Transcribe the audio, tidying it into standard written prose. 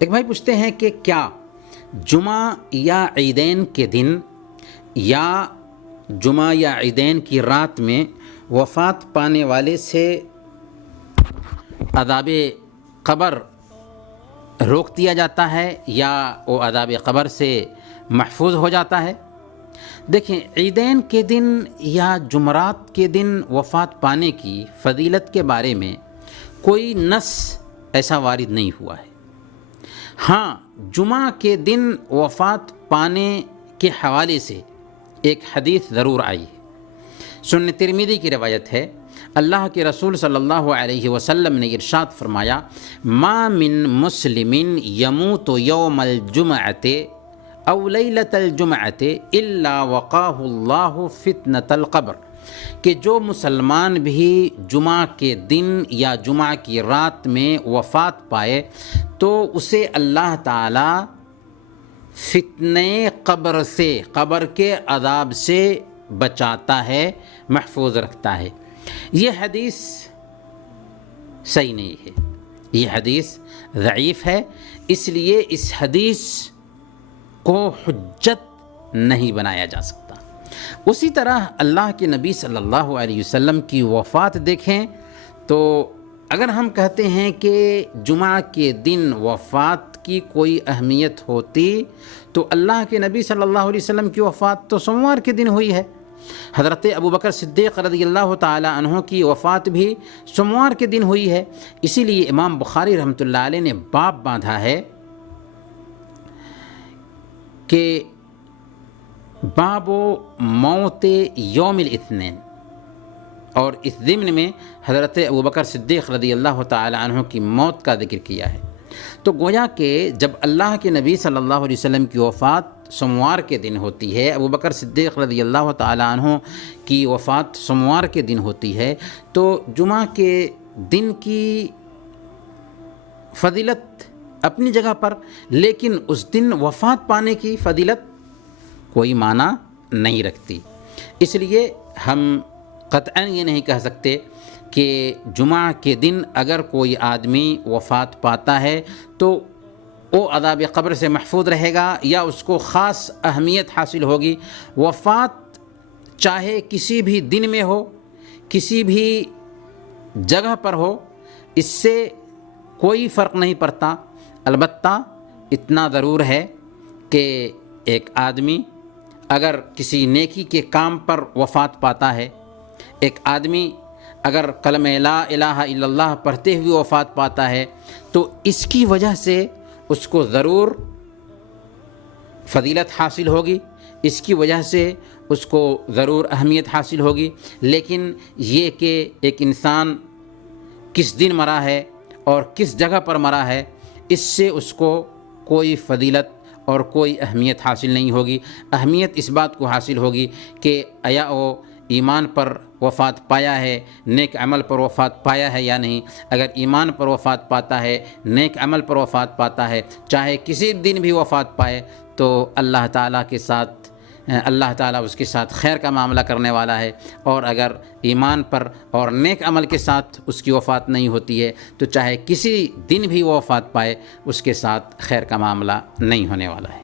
ایک بھائی پوچھتے ہیں کہ کیا جمعہ یا عیدین کے دن یا جمعہ یا عیدین کی رات میں وفات پانے والے سے عذاب قبر روک دیا جاتا ہے یا وہ عذاب قبر سے محفوظ ہو جاتا ہے؟ دیکھیں، عیدین کے دن یا جمعرات کے دن وفات پانے کی فضیلت کے بارے میں کوئی نص ایسا وارد نہیں ہوا ہے۔ ہاں، جمعہ کے دن وفات پانے کے حوالے سے ایک حدیث ضرور آئی ہے۔ سنن ترمذی کی روایت ہے، اللہ کے رسول صلی اللہ علیہ وسلم نے ارشاد فرمایا، ما من مسلم یموت یوم الجمعۃ او لیلۃ الجمعۃ الا وقاہ اللہ فتنۃ القبر، کہ جو مسلمان بھی جمعہ کے دن یا جمعہ کی رات میں وفات پائے تو اسے اللہ تعالی فتنہ قبر سے، قبر کے عذاب سے بچاتا ہے، محفوظ رکھتا ہے۔ یہ حدیث صحیح نہیں ہے، یہ حدیث ضعیف ہے، اس لیے اس حدیث کو حجت نہیں بنایا جا سکتا۔ اسی طرح اللہ کے نبی صلی اللہ علیہ وسلم کی وفات دیکھیں تو اگر ہم کہتے ہیں کہ جمعہ کے دن وفات کی کوئی اہمیت ہوتی تو اللہ کے نبی صلی اللہ علیہ وسلم کی وفات تو سوموار کے دن ہوئی ہے، حضرت ابوبکر صدیق رضی اللہ تعالی عنہ کی وفات بھی سوموار کے دن ہوئی ہے۔ اسی لیے امام بخاری رحمۃ اللہ علیہ نے باب باندھا ہے کہ باب موت یوم الاثنین، اور اس ضمن میں حضرت ابوبکر صدیق رضی اللہ تعالی عنہ کی موت کا ذکر کیا ہے۔ تو گویا کہ جب اللہ کے نبی صلی اللہ علیہ وسلم کی وفات سوموار کے دن ہوتی ہے، ابوبکر صدیق رضی اللہ تعالی عنہ کی وفات سوموار کے دن ہوتی ہے، تو جمعہ کے دن کی فضیلت اپنی جگہ پر، لیکن اس دن وفات پانے کی فضیلت کوئی معنی نہیں رکھتی۔ اس لیے ہم قطعاً یہ نہیں کہہ سکتے کہ جمعہ کے دن اگر کوئی آدمی وفات پاتا ہے تو وہ عذاب قبر سے محفوظ رہے گا یا اس کو خاص اہمیت حاصل ہوگی۔ وفات چاہے کسی بھی دن میں ہو، کسی بھی جگہ پر ہو، اس سے کوئی فرق نہیں پڑتا۔ البتہ اتنا ضرور ہے کہ ایک آدمی اگر کسی نیکی کے کام پر وفات پاتا ہے، ایک آدمی اگر کلمہ لا الہ الا اللہ پڑھتے ہوئے وفات پاتا ہے تو اس کی وجہ سے اس کو ضرور فضیلت حاصل ہوگی، اس کی وجہ سے اس کو ضرور اہمیت حاصل ہوگی۔ لیکن یہ کہ ایک انسان کس دن مرا ہے اور کس جگہ پر مرا ہے، اس سے اس کو کوئی فضیلت اور کوئی اہمیت حاصل نہیں ہوگی۔ اہمیت اس بات کو حاصل ہوگی کہ آیا وہ ایمان پر وفات پایا ہے، نیک عمل پر وفات پایا ہے یا نہیں۔ اگر ایمان پر وفات پاتا ہے، نیک عمل پر وفات پاتا ہے، چاہے کسی دن بھی وفات پائے، تو اللہ تعالیٰ کے ساتھ اللہ تعالیٰ اس کے ساتھ خیر کا معاملہ کرنے والا ہے۔ اور اگر ایمان پر اور نیک عمل کے ساتھ اس کی وفات نہیں ہوتی ہے تو چاہے کسی دن بھی وہ وفات پائے، اس کے ساتھ خیر کا معاملہ نہیں ہونے والا ہے۔